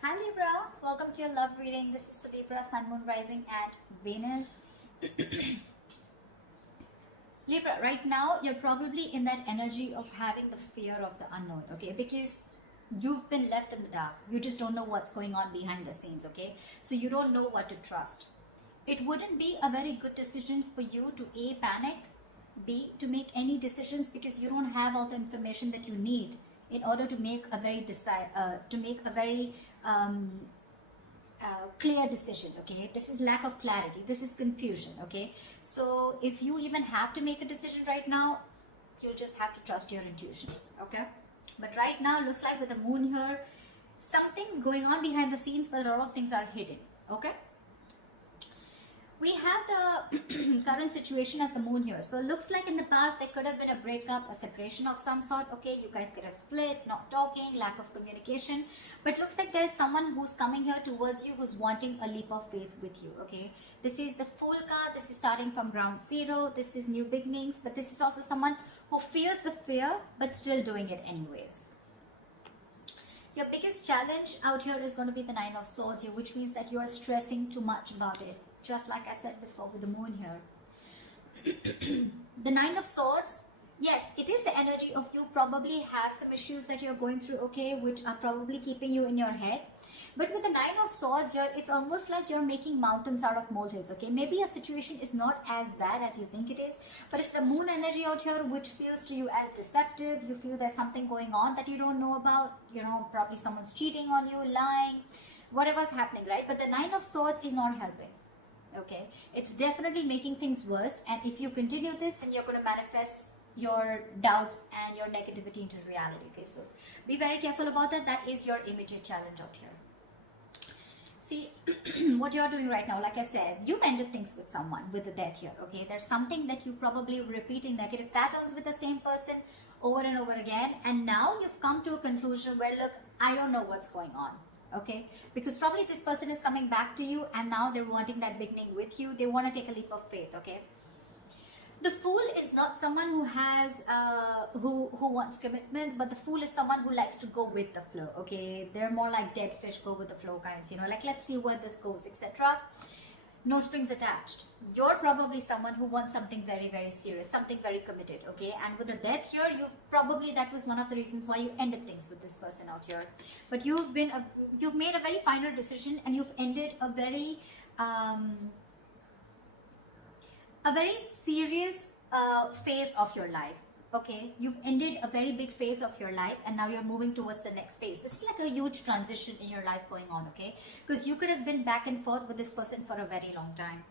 Hi Libra, welcome to your love reading. This is for Libra, Sun, Moon, Rising at Venus. Libra, right now you're probably in that energy of having the fear of the unknown, okay? Because you've been left in the dark. You just don't know what's going on behind the scenes, okay? So you don't know what to trust. It wouldn't be a very good decision for you to A, panic, B, to make any decisions because you don't have all the information that you need in order to make a very clear decision. Okay, this is lack of clarity, this is confusion. Okay, so if you even have to make a decision right now, you'll just have to trust your intuition. Okay, but right now looks like with the moon here, something's going on behind the scenes, but a lot of things are hidden. Okay, we have the current situation as the moon here. So it looks like in the past there could have been a breakup, a separation of some sort. Okay, you guys could have split, not talking, lack of communication. But looks like there is someone who's coming here towards you who's wanting a leap of faith with you. Okay, this is the Fool card. This is starting from ground zero. This is new beginnings. But this is also someone who feels the fear but still doing it anyways. Your biggest challenge out here is going to be the Nine of Swords here, which means that you are stressing too much about it. Just like I said before with the moon here. The Nine of Swords, yes, it is the energy of you probably have some issues that you're going through, okay, which are probably keeping you in your head. But with the Nine of Swords here, it's almost like you're making mountains out of molehills, okay. Maybe a situation is not as bad as you think it is, but it's the moon energy out here which feels to you as deceptive. You feel there's something going on that you don't know about, you know, probably someone's cheating on you, lying, whatever's happening, right? But the Nine of Swords is not helping. Okay, it's definitely making things worse, and if you continue this, then you're going to manifest your doubts and your negativity into reality. Okay, so be very careful about that. That is your immediate challenge out here. See, what you're doing right now, like I said, you've ended things with someone, with the death here. Okay, there's something that you probably repeating negative patterns with the same person over and over again, and now you've come to a conclusion where, look, I don't know what's going on. Okay, because probably this person is coming back to you and now they're wanting that beginning with you. They want to take a leap of faith. Okay, the Fool is not someone who has who wants commitment, but the Fool is someone who likes to go with the flow. Okay, they're more like dead fish, go with the flow kinds, you know, like let's see where this goes, etc. No strings attached. You're probably someone who wants something very, very serious, something very committed. Okay, and with the death here, that was one of the reasons why you ended things with this person out here. But you've made a very final decision, and you've ended a very serious phase of your life. Okay, you've ended a very big phase of your life, and now you're moving towards the next phase. This is like a huge transition in your life going on. Okay, because you could have been back and forth with this person for a very long time.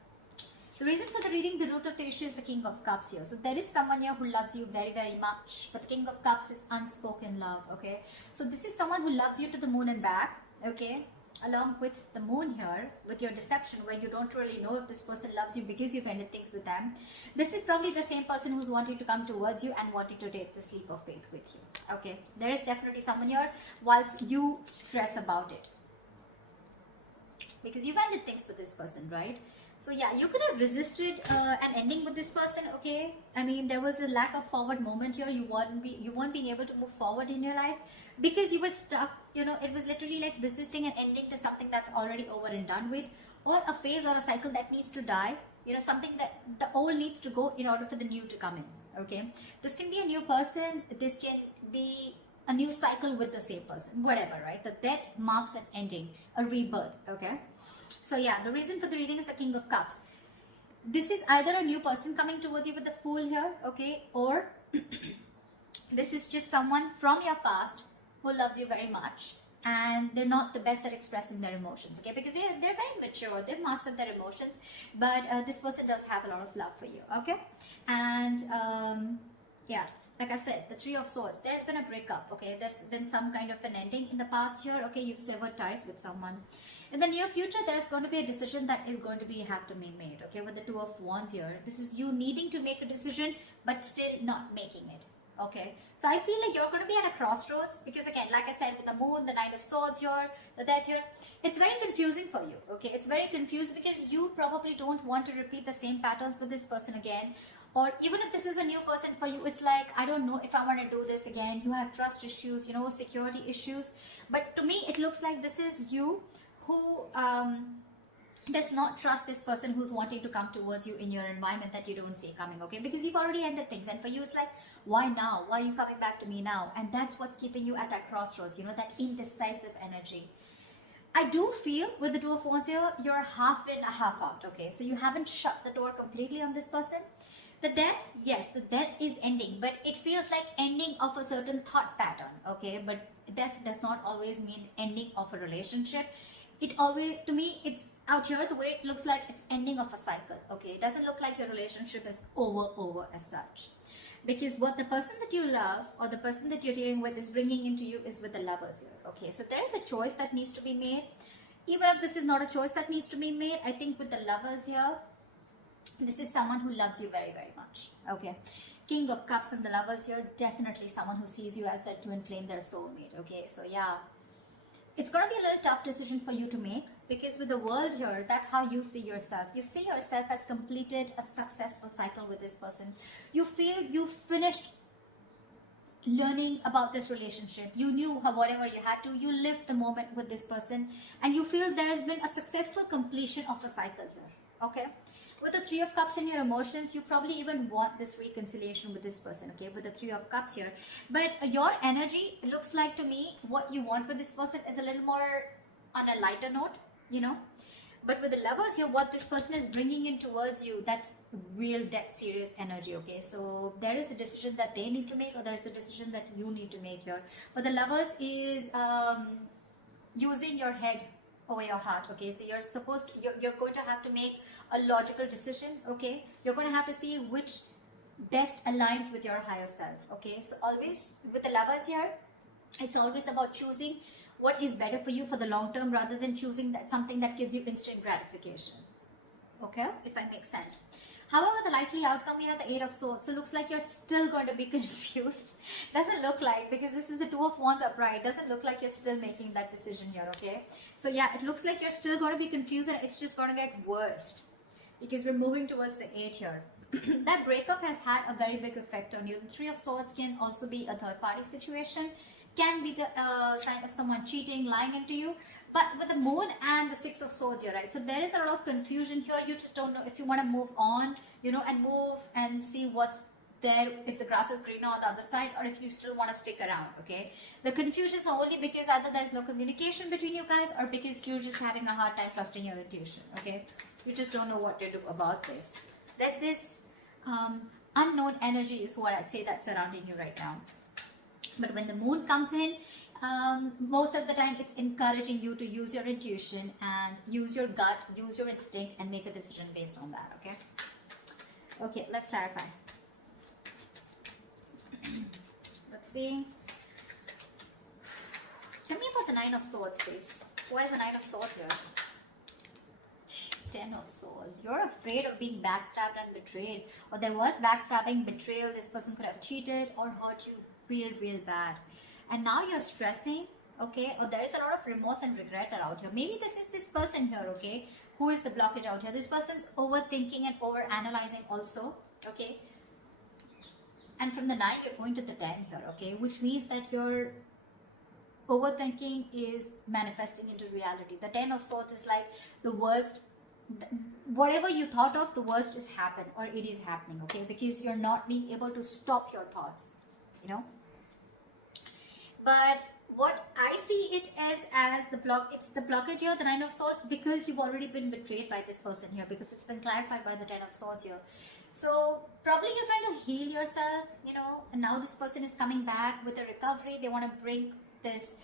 The reason for the reading, the root of the issue is the King of Cups here. So there is someone here who loves you very, very much, but the King of Cups is unspoken love. Okay, so this is someone who loves you to the moon and back. Okay, along with the moon here, with your deception, where you don't really know if this person loves you because you've ended things with them. This is probably the same person who's wanting to come towards you and wanting to take this leap of faith with you. Okay, there is definitely someone here whilst you stress about it, because you've ended things with this person, right? So yeah, you could have resisted an ending with this person. Okay, I mean, there was a lack of forward moment here. You weren't being able to move forward in your life because you were stuck. You know, it was literally like resisting an ending to something that's already over and done with, or a phase or a cycle that needs to die. You know, something that the old needs to go in order for the new to come in. Okay, this can be a new person. This can be a new cycle with the same person, whatever, right? The death marks an ending, a rebirth. Okay, so yeah, the reason for the reading is the King of Cups. This is either a new person coming towards you with the Fool here, okay, or this is just someone from your past who loves you very much, and they're not the best at expressing their emotions. Okay, because they're very mature, they've mastered their emotions, but this person does have a lot of love for you. Okay, and yeah, like I said, the Three of Swords, there's been a breakup. Okay, there's been some kind of an ending in the past here. Okay, you've severed ties with someone. In the near future, there's going to be a decision that is going to have to be made. Okay, with the Two of Wands here, this is you needing to make a decision but still not making it. Okay, so I feel like you're going to be at a crossroads, because again, like I said, with the moon, the Knight of Swords here, the death here, it's very confusing for you. Okay, it's very confused because you probably don't want to repeat the same patterns with this person again, Or even if this is a new person for you, it's like, I don't know if I want to do this again. You have trust issues, you know, security issues. But to me, it looks like this is you who does not trust this person who's wanting to come towards you in your environment that you don't see coming, okay? Because you've already ended things, and for you it's like, why now? Why are you coming back to me now? And that's what's keeping you at that crossroads, you know, that indecisive energy. I do feel with the Two of Wands here, you're half in, half out, okay? So you haven't shut the door completely on this person. The death, yes, the death is ending, but it feels like ending of a certain thought pattern, okay? But death does not always mean ending of a relationship. It always, to me, it's out here, the way it looks like it's ending of a cycle, okay? It doesn't look like your relationship is over as such. Because what the person that you love or the person that you're dealing with is bringing into you is with the Lovers here, okay? So there is a choice that needs to be made. Even if this is not a choice that needs to be made, I think with the Lovers here, this is someone who loves you very much, okay? King of Cups and the Lovers here, definitely someone who sees you as their twin flame, their soulmate, okay? So yeah, it's going to be a little tough decision for you to make, because with the World here, that's how you see yourself. You see yourself as completed a successful cycle with this person. You feel you finished learning about this relationship. You knew how, whatever you had to. You lived the moment with this person, and you feel there has been a successful completion of a cycle here, okay? With the Three of Cups in your emotions, you probably even want this reconciliation with this person, okay, with the Three of Cups here. But your energy, it looks like to me, what you want with this person is a little more on a lighter note, you know. But with the Lovers here, what this person is bringing in towards you, that's real dead serious energy, okay. So there is a decision that they need to make, or there's a decision that you need to make here. But the Lovers is using your head over your heart, okay? So you're supposed to, you're going to have to make a logical decision, okay? You're going to have to see which best aligns with your higher self, okay? So always with the Lovers here, it's always about choosing what is better for you for the long term, rather than choosing that something that gives you instant gratification, okay, if I make sense. However, the likely outcome here, the Eight of Swords, so looks like you're still going to be confused. Doesn't look like, because this is the Two of Wands upright, doesn't look like you're still making that decision here, okay? So yeah, it looks like you're still going to be confused, and it's just going to get worse, because we're moving towards the 8 here. That breakup has had a very big effect on you. The Three of Swords can also be a third party situation, can be the sign of someone cheating, lying into you. But with the Moon and the Six of Swords here, right? So there is a lot of confusion here. You just don't know if you want to move on, you know, and move and see what's there, if the grass is greener on the other side, or if you still want to stick around, okay? The confusion is only because either there's no communication between you guys, or because you're just having a hard time trusting your intuition, okay? You just don't know what to do about this. There's this unknown energy is what I'd say that's surrounding you right now. But when the Moon comes in, most of the time it's encouraging you to use your intuition and use your gut, use your instinct, and make a decision based on that, okay? Okay, let's clarify. Let's see. Tell me about the Nine of Swords, please. Why is the Nine of Swords here? 10 of Swords. You're afraid of being backstabbed and betrayed. Or there was backstabbing, betrayal. This person could have cheated or hurt you real bad. And now you're stressing, okay? Or there is a lot of remorse and regret around here. Maybe this is this person here, okay? Who is the blockage out here? This person's overthinking and over-analyzing also, okay? And from the 9, you're going to the 10 here, okay? Which means that your overthinking is manifesting into reality. The 10 of Swords is like the worst. Whatever you thought of, the worst is happened, or it is happening, okay? Because you're not being able to stop your thoughts, you know? But what I see it as the block, it's the blockage here, the Nine of Swords, because you've already been betrayed by this person here, because it's been clarified by the 10 of Swords here. So probably you're trying to heal yourself, you know, and now this person is coming back with a recovery. They want to bring this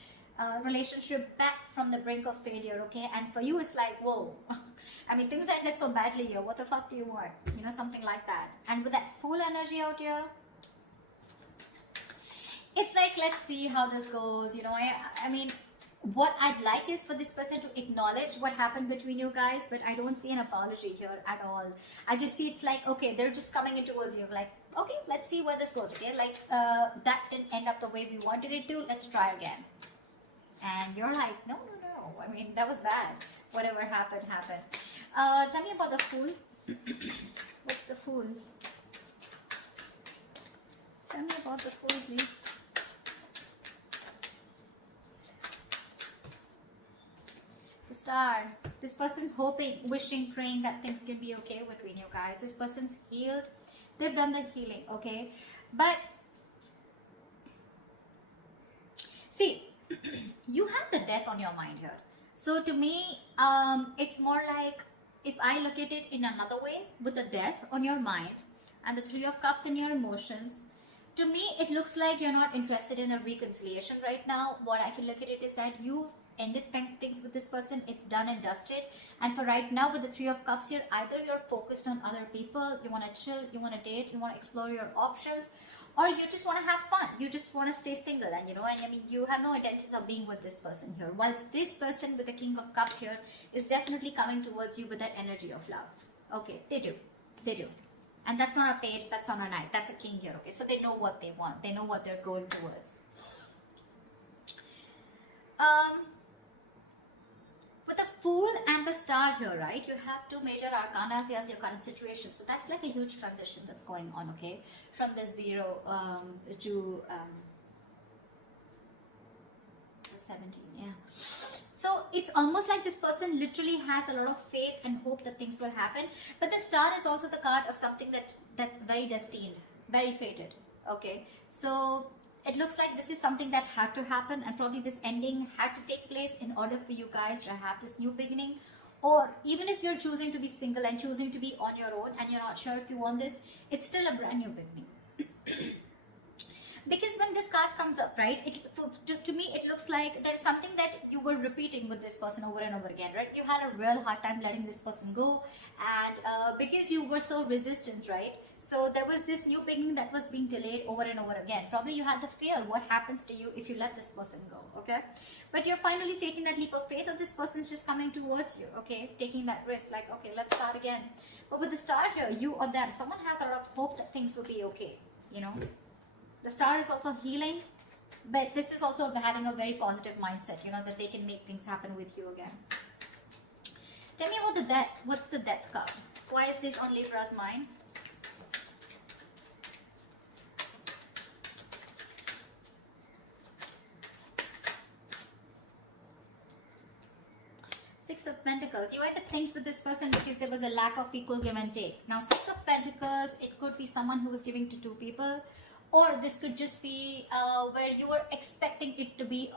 relationship back from the brink of failure, okay? And for you, it's like, whoa. I mean, things ended so badly here. What the fuck do you want? You know, something like that. And with that full energy out here, it's like, let's see how this goes. You know, I mean, what I'd like is for this person to acknowledge what happened between you guys, but I don't see an apology here at all. I just see it's like, okay, they're just coming in towards you. Like, okay, let's see where this goes, okay? Like, that didn't end up the way we wanted it to. Let's try again. And you're like, no. I mean, that was bad. Whatever happened, happened. Tell me about the Fool. What's the Fool? Tell me about the Fool, please. The Star. This person's hoping, wishing, praying that things can be okay between you guys. This person's healed. They've done the healing, okay? But see, you have the Death on your mind here. So to me, it's more like, if I look at it in another way, with the Death on your mind and the Three of Cups in your emotions, to me it looks like you're not interested in a reconciliation right now. What I can look at it is that you've ended things with this person. It's done and dusted. And for right now, with the Three of Cups here, either you're focused on other people, you want to chill, you want to date, you want to explore your options, or you just want to have fun, you just want to stay single, and you know, and I mean, you have no intentions of being with this person here. Whilst this person with the King of Cups here is definitely coming towards you with that energy of love. Okay, they do. And that's not a page, that's not a knight, that's a king here. Okay, so they know what they want, they know what they're going towards. With the Fool and the Star here, right, you have two major arcanas as your current situation. So that's like a huge transition that's going on, okay, from the 0 to 17, yeah. So it's almost like this person literally has a lot of faith and hope that things will happen. But the Star is also the card of something that's very destined, very fated, okay. So it looks like this is something that had to happen, and probably this ending had to take place in order for you guys to have this new beginning. Or even if you're choosing to be single and choosing to be on your own and you're not sure if you want this, it's still a brand new beginning. Because when this card comes up, right, to me it looks like there's something that you were repeating with this person over and over again, right? You had a real hard time letting this person go, and because you were so resistant, right? So there was this new beginning that was being delayed over and over again. Probably you had the fear, what happens to you if you let this person go, okay? But you're finally taking that leap of faith, or this person's just coming towards you, okay? Taking that risk, like, okay, let's start again. But with the Star here, you or them, someone has a lot of hope that things will be okay, you know? The Star is also healing, but this is also having a very positive mindset, you know, that they can make things happen with you again. Tell me about the Death. What's the Death card? Why is this on Libra's mind? Six of Pentacles. You ended things with this person because there was a lack of equal give and take. Now, Six of Pentacles, it could be someone who was giving to two people, or this could just be where you were expecting it to be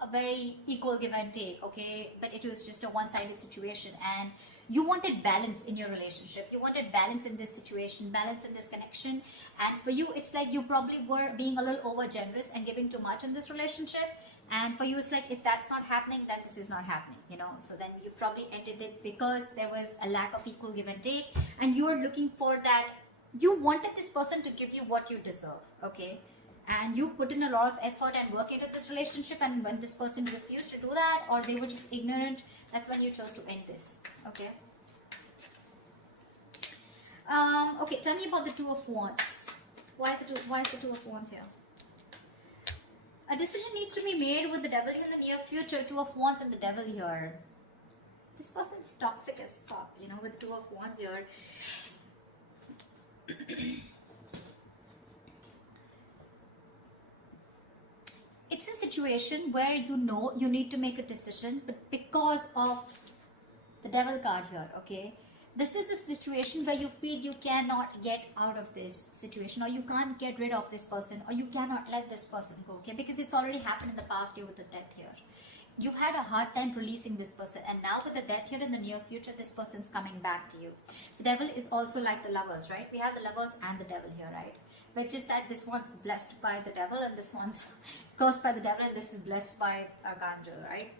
a very equal give and take, okay? But it was just a one-sided situation, and you wanted balance in your relationship. You wanted balance in this situation, balance in this connection. And for you, it's like you probably were being a little over generous and giving too much in this relationship. And for you, it's like, if that's not happening, then this is not happening, you know. So then you probably ended it because there was a lack of equal give and take, and you were looking for that. You wanted this person to give you what you deserve, okay? And you put in a lot of effort and work into this relationship, and when this person refused to do that, or they were just ignorant, that's when you chose to end this, okay? Okay, tell me about the Two of Wands. Why is the Two of Wands here? A decision needs to be made with the Devil in the near future. Two of Wands and the Devil here. This person's toxic as fuck, you know, with Two of Wands here. It's a situation where you know you need to make a decision, but because of the Devil card here, okay, this is a situation where you feel you cannot get out of this situation, or you can't get rid of this person, or you cannot let this person go, okay, because it's already happened in the past year with the Death here. You've had a hard time releasing this person, and now with the Death here in the near future, this person's coming back to you. The Devil is also like the Lovers, right? We have the Lovers and the Devil here, right? But just that this one's blessed by the Devil, and this one's cursed by the Devil, and this is blessed by Archangel, right?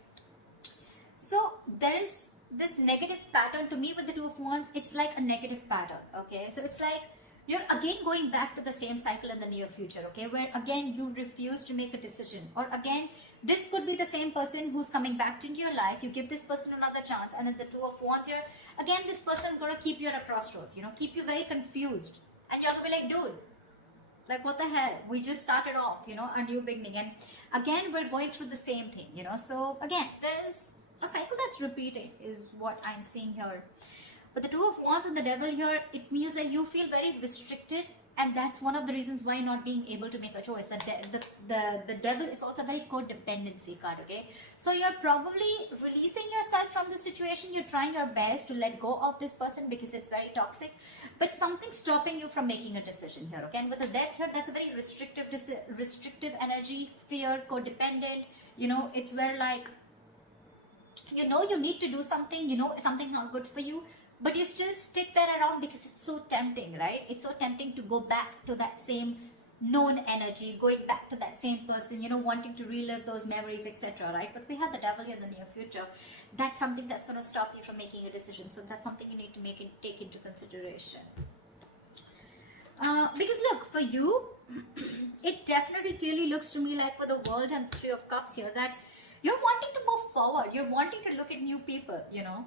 So there is this negative pattern. To me, with the Two of Wands, it's like a negative pattern, okay? So it's like you're again going back to the same cycle in the near future, okay, where again you refuse to make a decision, or again this could be the same person who's coming back into your life. You give this person another chance, and then the Two of Wands here, again this person is going to keep you at a crossroads, you know, keep you very confused, and you're going to be like, dude, like, what the hell, we just started off, you know, a new beginning, and again we're going through the same thing, you know. So again, there is a cycle that's repeating is what I'm seeing here. But the Two of Wands and the Devil here, it means that you feel very restricted And that's one of the reasons why not being able to make a choice. The devil is also a very codependency card, okay? So you're probably releasing yourself from the situation. You're trying your best to let go of this person because it's very toxic, but something's stopping you from making a decision here, okay? And with the death here, that's a very restrictive energy, fear, codependent. You know, it's where like, you know, you need to do something, you know, something's not good for you, but you still stick there around because it's so tempting, right? It's so tempting to go back to that same known energy, going back to that same person, you know, wanting to relive those memories, etc., right? But we have the devil in the near future. That's something that's going to stop you from making a decision. So that's something you need to take into consideration. Because look, for you, it definitely clearly looks to me like with the World and 3 of Cups here that you're wanting to move forward. You're wanting to look at new people, you know.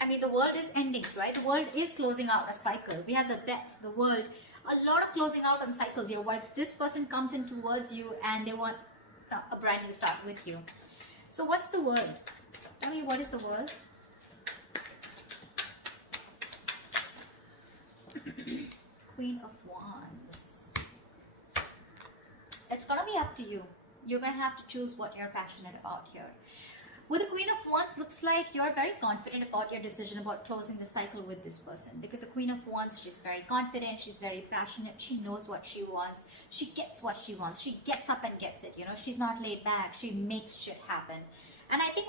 I mean, the world is ending, right? The world is closing out a cycle. We have the death, the world, a lot of closing out on cycles here. Once this person comes in towards you and they want a brand new start with you. So what's the world? Tell me, what is the world? Queen of Wands. It's gonna be up to you. You're gonna have to choose what you're passionate about here. With the Queen of Wands, looks like you're very confident about your decision about closing the cycle with this person. Because the Queen of Wands, she's very confident, she's very passionate, she knows what she wants, she gets what she wants, she gets up and gets it, you know, she's not laid back, she makes shit happen. And I think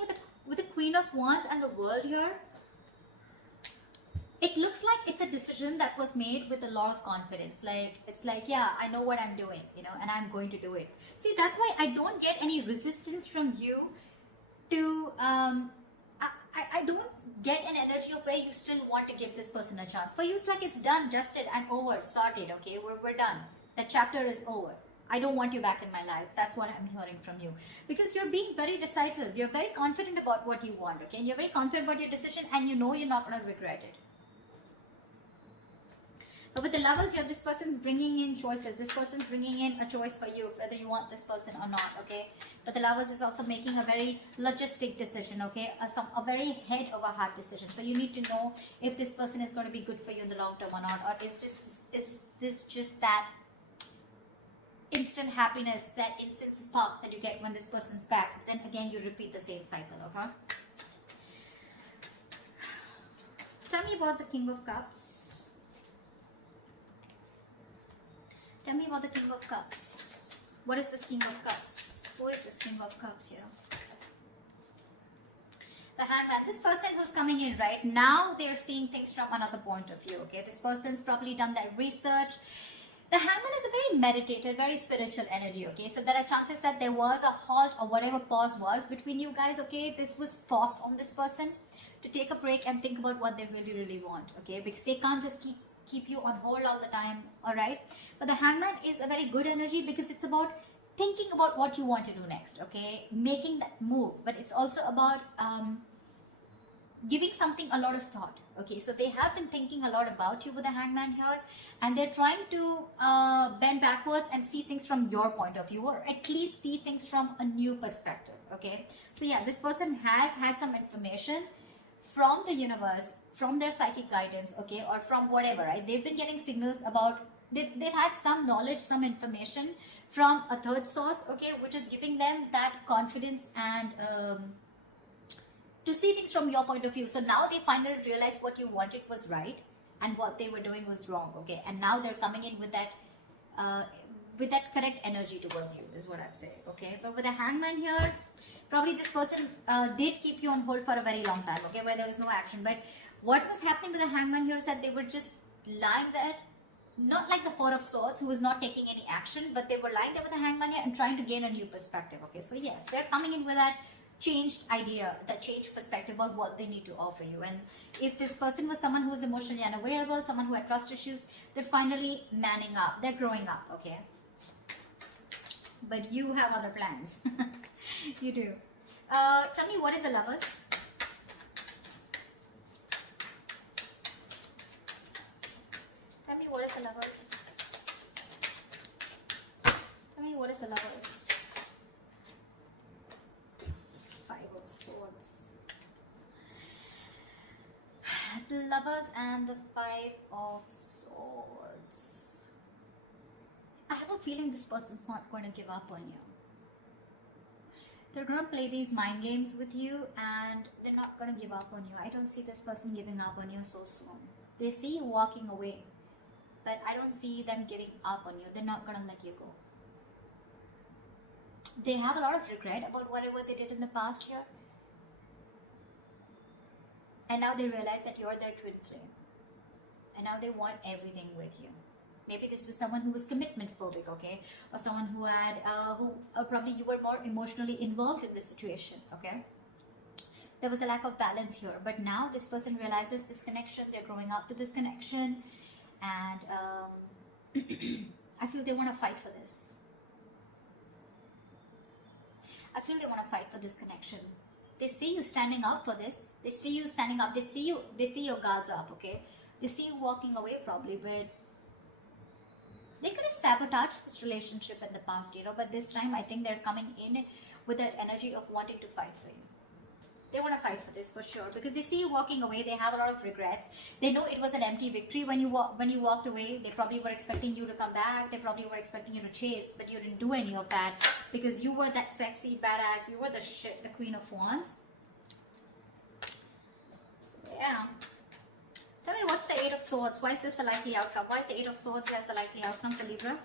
with the Queen of Wands and the World here, it looks like it's a decision that was made with a lot of confidence. Like, it's like, yeah, I know what I'm doing, you know, and I'm going to do it. See, that's why I don't get any resistance from you to I don't get an energy of where you still want to give this person a chance. For you, it's like it's done, dusted, and over, sorted, okay? We're done. The chapter is over. I don't want you back in my life. That's what I'm hearing from you. Because you're being very decisive. You're very confident about what you want, okay? And you're very confident about your decision, and you know you're not going to regret it. But with the Lovers here, this person's bringing in choices. This person's bringing in a choice for you, whether you want this person or not, okay? But the Lovers is also making a very logistic decision, okay? A very head over heart decision. So you need to know if this person is going to be good for you in the long term or not. Or is this just that instant happiness, that instant spark that you get when this person's back? Then again, you repeat the same cycle, okay? Tell me about the King of Cups. Tell me about the King of Cups. What is this King of Cups? Who is this King of Cups here? The Hangman. This person who's coming in right now, they're seeing things from another point of view, okay? This person's probably done that research. The Hangman is a very meditative, very spiritual energy, okay? So there are chances that there was a halt or whatever pause was between you guys, okay? This was paused on this person to take a break and think about what they really, really want, okay? Because they can't just keep you on hold all the time, all right? But the Hangman is a very good energy because it's about thinking about what you want to do next, okay? Making that move. But it's also about giving something a lot of thought, okay? So they have been thinking a lot about you with the Hangman here, and they're trying to bend backwards and see things from your point of view, or at least see things from a new perspective, okay? So yeah, this person has had some information from the universe, from their psychic guidance, okay, or from whatever, right? They've been getting signals about, they've had some knowledge, some information from a third source, okay, which is giving them that confidence and to see things from your point of view. So now they finally realize what you wanted was right and what they were doing was wrong, okay? And now they're coming in with that correct energy towards you, is what I'd say, okay? But with a Hangman here, probably this person did keep you on hold for a very long time, okay, where there was no action. But what was happening with the Hangman here is that they were just lying there, not like the Four of Swords, who was not taking any action, but they were lying there with the Hangman here and trying to gain a new perspective, okay? So yes, they're coming in with that changed idea, that changed perspective about what they need to offer you. And if this person was someone who was emotionally unavailable, someone who had trust issues, they're finally manning up, they're growing up, okay? But you have other plans. You do. Tell me, what is the Lovers? Tell me, what is the Lovers? Tell me, what is the Lovers? Five of Swords. The Lovers and the Five of Swords. I have a feeling this person's not going to give up on you. They're going to play these mind games with you and they're not going to give up on you. I don't see this person giving up on you so soon. They see you walking away, but I don't see them giving up on you. They're not going to let you go. They have a lot of regret about whatever they did in the past year. And now they realize that you're their twin flame. And now they want everything with you. Maybe this was someone who was commitment phobic, okay? Or someone who had, probably you were more emotionally involved in this situation, okay? There was a lack of balance here. But now this person realizes this connection. They're growing up to this connection. And I feel they want to fight for this. I feel they want to fight for this connection. They see you standing up for this. They see you standing up. They see your guards up, okay? They see you walking away probably, but they could have sabotaged this relationship in the past, you know, but this time I think they're coming in with that energy of wanting to fight for you. They want to fight for this for sure because they see you walking away. They have a lot of regrets. They know it was an empty victory when you walked away. They probably were expecting you to come back. They probably were expecting you to chase, but you didn't do any of that because you were that sexy badass. You were the Queen of Wands. So yeah. Tell me, what's the Eight of Swords? Why is this the likely outcome? Why is the Eight of Swords here as the likely outcome for Libra?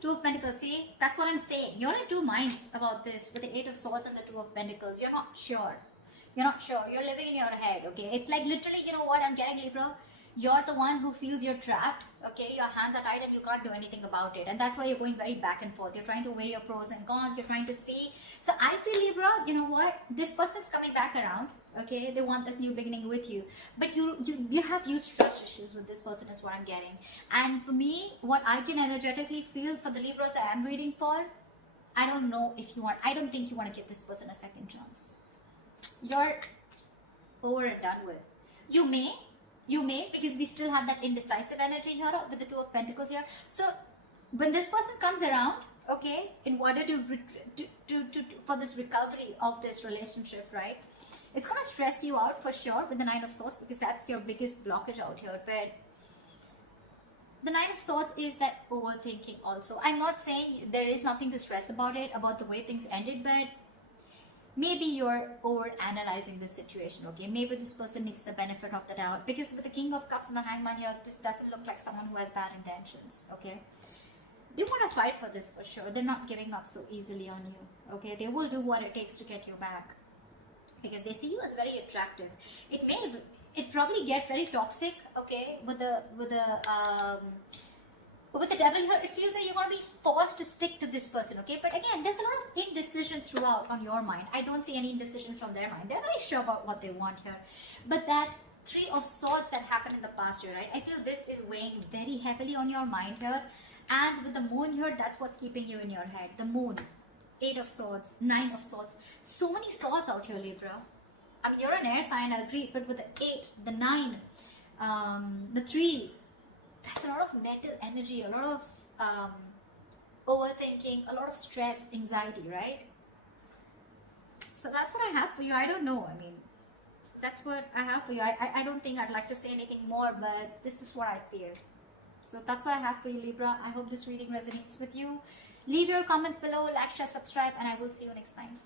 Two of Pentacles. See, that's what I'm saying. You're in two minds about this with the Eight of Swords and the Two of Pentacles. You're not sure. You're not sure. You're living in your head, okay? It's like literally, you know what I'm getting, Libra? You're the one who feels you're trapped, okay? Your hands are tied and you can't do anything about it. And that's why you're going very back and forth. You're trying to weigh your pros and cons. You're trying to see. So I feel, Libra, you know what? This person's coming back around, okay? They want this new beginning with you. But you have huge trust issues with this person is what I'm getting. And for me, what I can energetically feel for the Libras that I'm reading for, I don't know if you want, I don't think you want to give this person a second chance. You're over and done with. You may, because we still have that indecisive energy here with the Two of Pentacles here. So when this person comes around, okay, in order to for this recovery of this relationship, right, it's going to stress you out for sure with the Nine of Swords because that's your biggest blockage out here. But the Nine of Swords is that overthinking also. I'm not saying there is nothing to stress about it, about the way things ended, but maybe you're over analyzing this situation, okay? Maybe this person needs the benefit of the doubt because with the King of Cups and the Hangman here, this doesn't look like someone who has bad intentions, okay? They want to fight for this for sure. They're not giving up so easily on you, okay? They will do what it takes to get you back because they see you as very attractive. It probably get very toxic, okay? With the Devil here, it feels that you're going to be forced to stick to this person, okay? But again, there's a lot of indecision throughout on your mind. I don't see any indecision from their mind. They're very sure about what they want here. But that Three of Swords that happened in the past year, right? I feel this is weighing very heavily on your mind here. And with the Moon here, that's what's keeping you in your head. The Moon, Eight of Swords, Nine of Swords. So many swords out here, Libra. I mean, you're an air sign, I agree. But with the 8, the 9, the 3, that's a lot of mental energy, a lot of overthinking, a lot of stress, anxiety, right? So that's what I have for you. I don't know. I mean, that's what I have for you. I don't think I'd like to say anything more, but this is what I feel. So that's what I have for you, Libra. I hope this reading resonates with you. Leave your comments below, like, share, subscribe, and I will see you next time.